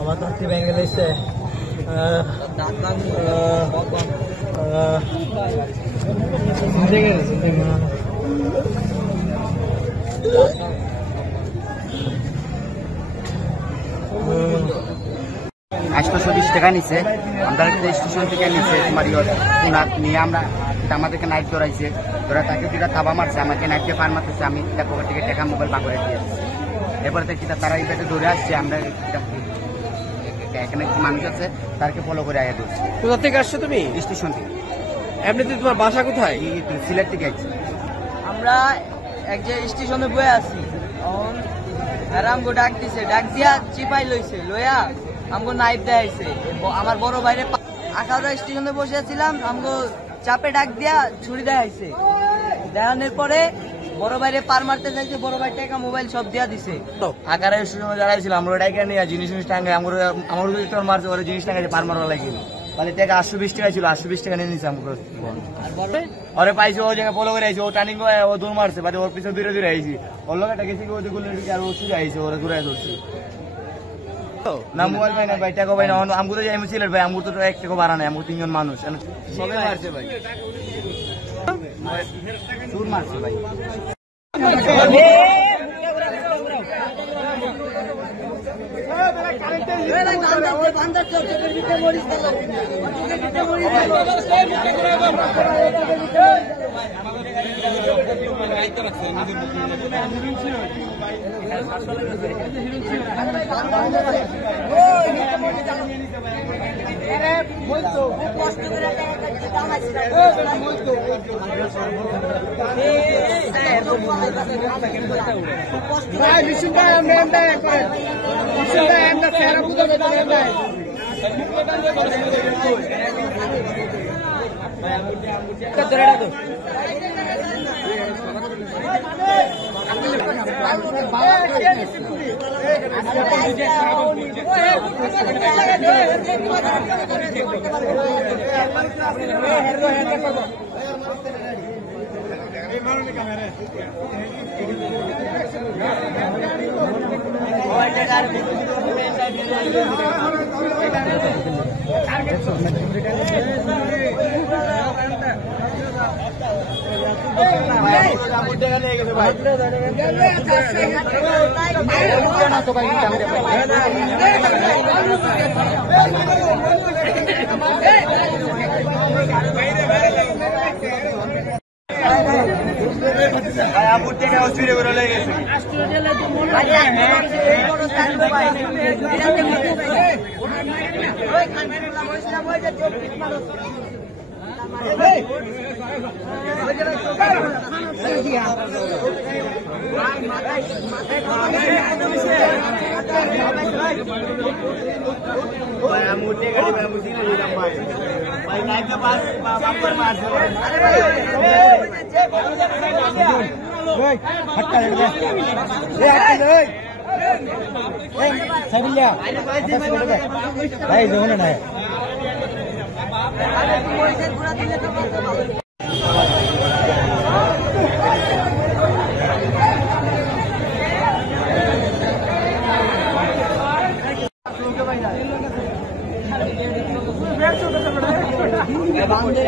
আমার ধরতে ব্যাঙ্গেল এসছে টাকা নিচ্ছে আমরা স্টেশন থেকে নিচ্ছে নিয়ে আমরা আমাদেরকে নাইট ধরাইছে ধরা তাকে দুটা থাবা মারছে আমাকে নাইট দিয়ে পার মারতেছে আমি পকেট থেকে টাকা মোবাইল পাকড়ে দিয়েছি এরপরে তারা এই পেটে ধরে আসছে আমরা এখানে মানুষ আছে তারকে ফলো করে আগে ধরছি। কোথা থেকে আসছো তুমি? স্টেশন থেকে। এমনিতে তোমার বাসা কোথায়? সিলেট থেকে আসছি। আমরা এক যে স্টেশনে বয়ে আছি আমগো ডাক দিছে, ডাক দিয়া চিপাই লইছে, লইয়া আমগো নাইফ দেখাইছে। আমার বড় ভাইরে 18 স্টেশনে বসে আছিলাম, আমগো চাপে ডাক দিয়া ছুরি দেখাইছে। দেখানোর পরে বড় ভাইরে পার মারতে চাইছে, বড় ভাই টাকা মোবাইল সব দিয়া দিছে। আকারে স্টেশনে দাঁড়াইছিল, আমরা ডাইকা নিয়ে জিনিস টাঙ্গাই আমার মারছে, ওরা জিনিস টাঙ্গাইছে পার মারা লাগিল। তাহলে টাকা 820 টাকা ছিল, 820 টাকা নিয়ে নিছে আমাকে। ওরে পাইছে, ও জায়গায় ফলো করে আইছে, ও টার্নিং ও দৌড় মারছে, বাড়ি ওর পিছনে দূরে আইছি। ওর লোক একটা গেছে, ওদের গুলো আর ও ছুটে আইছে, ওরা ঘুরে ধরছে না। মোবাইল পাই না ভাই, টাকা পাই না। আমগো তো যাই সিলেট ভাই, আমগো তো 1 টাকা ভাড়া নাই, আমগো 3 জন মানুষ সবাই মারছে ভাই, চুর মারছে ভাই। ভাই যখন না বান্ধে